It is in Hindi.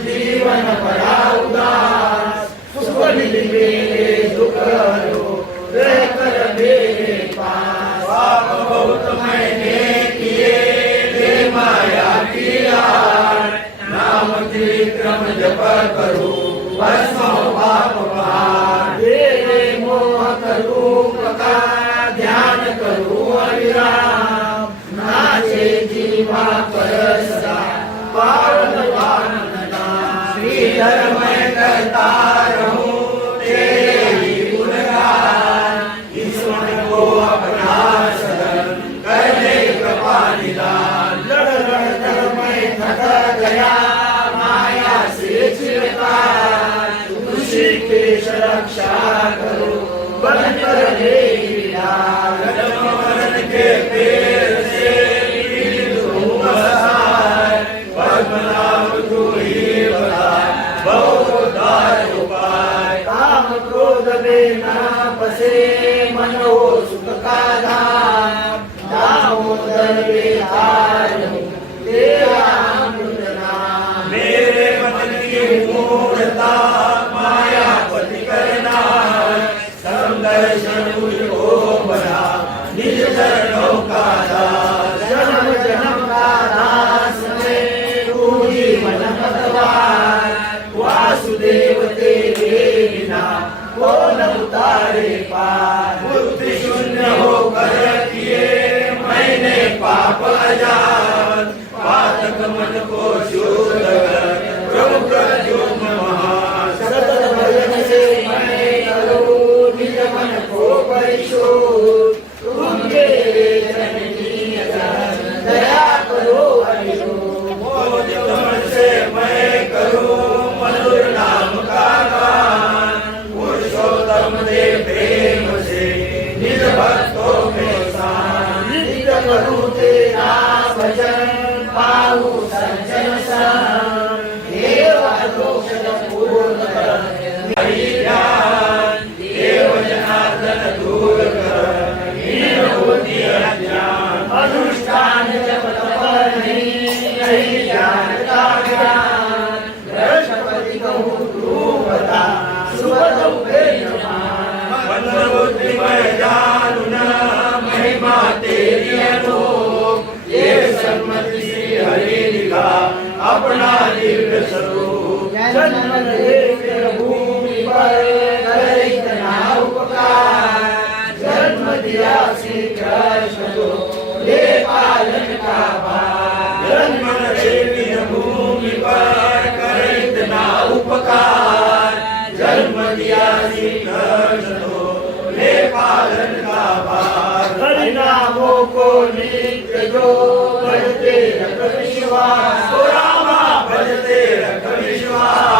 जीवन बड़ा उदास, सुख मिल मेरे दुख हरो, रह कर मेरे पास। पाप बहुत मैंने किए, दे माया की आड़, नाम त्रिविक्रम जप करो, भस्म पाप पहाड़। तेरे मोहक रूप का ध्यान करो अविराम, नाचे जीवा पर सदा पावन पावन नाम। श्रीधर मैं करता रहूं तेरे ही गुणगान, ईश्वर को अपना शरण कर ले कृपा निदान। लड़ लड़ कर मैं थक गया माया से चिरकाल, तुलसी के रक्षा करो बन कर मेरी लाल। जन्म मरण के पेड़ से पीड़ित हूँ असहाय, पद्मनाभ तू ही बता बहुदार उपाय। काम क्रोध में न बसे मन हो सुख का धाम, दामोदर बेताल हूँ तेरा अमृत नाम। मेरे मन की मूढ़ता मायापति करना, दर्शन मुझको बना निज चरणों का दास। जन्म जन्म का दास मैं तू ही मन मतवार, वासुदेव तेरे बिना कौन उतारे पार। बुद्धि शून्य होकर किए मैंने पाप अजान, पातक मन को शुद्ध कर प्रभु प्रद्युम्न महान। सतत भजन से मैं करूं निज मन को परिशोध, तुम मेरे जननी अजान दया करो हरिओम। मोदित मन से मैं करूं मधुर नाम का गान, पुरुषोत्तम दे प्रेम से निज भक्तों में शान। नित्य करूं तेरा भजन पाऊं सज्जन सन, देवा दोष पूर्ण कर हरि ध्यान। देव जनार्दन दूर कर हीन बुद्धि अज्ञान, अनुष्ठान जप तप नहीं यही ज्ञान का ज्ञान। बृहस्पति कहूँ तू बता सुबह मंद बुद्धि मैं जानू न महिमा तेरी अनोख, ये सन्मति श्री हरि लिखा अपना दिव्य स्वरूप। जन्म ले भूमि पर करे इतना उपकार, जन्म दिया श्री कृष्ण को ले पालन का भार। जन्म ले भूमि पर करे इतना उपकार, जन्म दिया श्री कृष्ण को ले पालन का भार। हरि नामों को नित्य जो बढ़ते रख विश्वास,